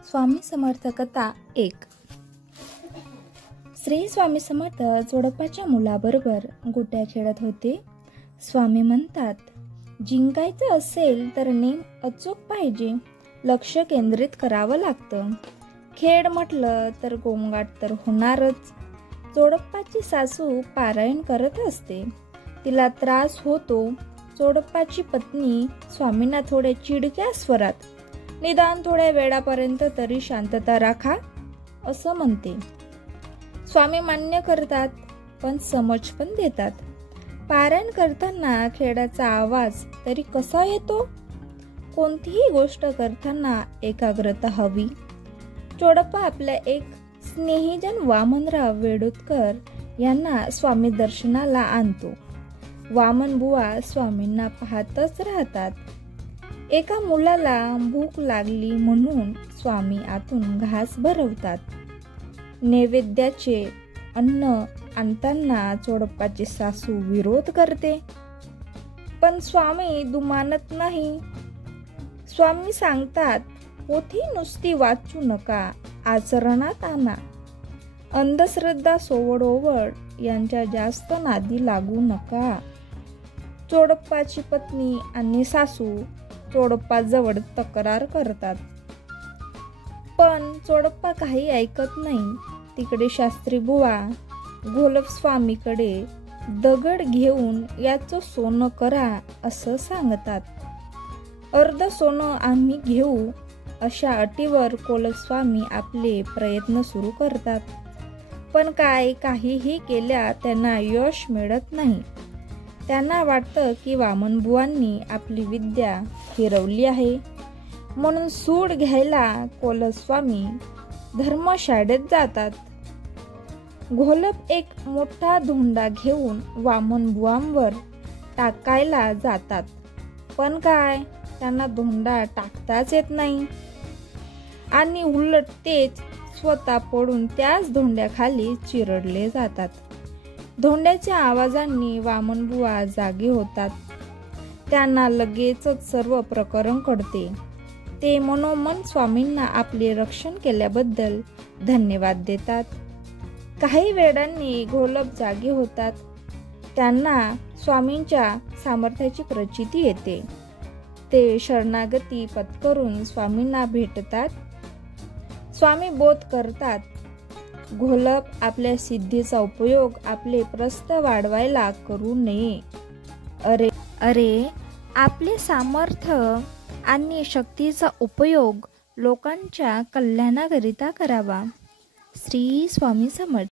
स्वामी समर्थ कथा 1। श्री स्वामी समर्थ जोडपाच्या मुलाबरोबर गोट्या खेळत होते। स्वामी म्हणतात, जिंकायचं असेल तर नेम अचूक पाहिजे, लक्ष केंद्रित करावं लागतं। खेळ म्हटलं तर गोंगाट तर होणारच। जोडप्पाची सासू पारायण करत असते, तिला त्रास होतो। जोडप्पाची पत्नी स्वामींना थोड्या चिडक्या स्वरात, निदान थोड्या वेळापर्यंत तरी शांतता राखा असं म्हणते। स्वामी मान्य करतात, पण समज पण देतात। पारायण करताना खेळाचा आवाज तरी कसा येतो? कोणतीही गोष्ट करताना एकाग्रता हवी। जोडप्पा आपल्या एक स्नेहीजन वामनराव वेडुतकर यांना स्वामी दर्शनाला आणतो। वामन बुवा स्वामींना पाहतच राहतात। एका मुलाला भूक लागली म्हणून स्वामी आतून घास भरवतात। नैवेद्याचे अन्न आणताना जोडप्पाची सासू विरोध करते, पण स्वामी दुमानत नाही। स्वामी सांगतात, पोथी नुसती वाचू नका, आचरणात आणा। अंधश्रद्धा सोवड यांच्या जास्त नादी लागू नका। जोडप्पाची पत्नी आणि सासू जोडप्पाजवळ तक्रार करतात, पण जोडप्पा काही ऐकत नाही। तिकडे शास्त्री बुवा घोलप स्वामीकडे दगड घेऊन याचं सोनं करा असं सांगतात। अर्ध सोनं आम्ही घेऊ अशा अटीवर कोलप स्वामी आपले प्रयत्न सुरू करतात, पण काहीही केल्या त्यांना यश मिळत नाही। त्यांना वाटतं की वामनबुवांनी आपली विद्या हिरवली आहे, म्हणून सूड घ्यायला कोलप स्वामी धर्मशाळेत जातात। घोलप एक मोठा धोंडा घेऊन वामनबुवांवर टाकायला जातात, पण त्यांना धोंडा टाकताच येत नाही आणि उलट तेच स्वतः पडून त्याच धोंड्याखाली चिरडले जातात। धोंड्याच्या आवाजांनी वामनबुवा जागे होतात। त्यांना लगेचच सर्व प्रकरण कळते। ते मनोमन स्वामींना आपले रक्षण केल्याबद्दल धन्यवाद देतात। काही वेळांनी घोलप जागे होतात। त्यांना स्वामींच्या सामर्थ्याची प्रचिती येते। ते शरणागती पत्करून स्वामींना भेटतात। स्वामी बोध करतात, घोलप आपल्या सिद्धीचा उपयोग आपले प्रस्थ वाढवायला करू नये। अरे आपले सामर्थ्य आणि शक्तीचा उपयोग लोकांच्या कल्याणाकरिता करावा। श्री स्वामी समर्थ।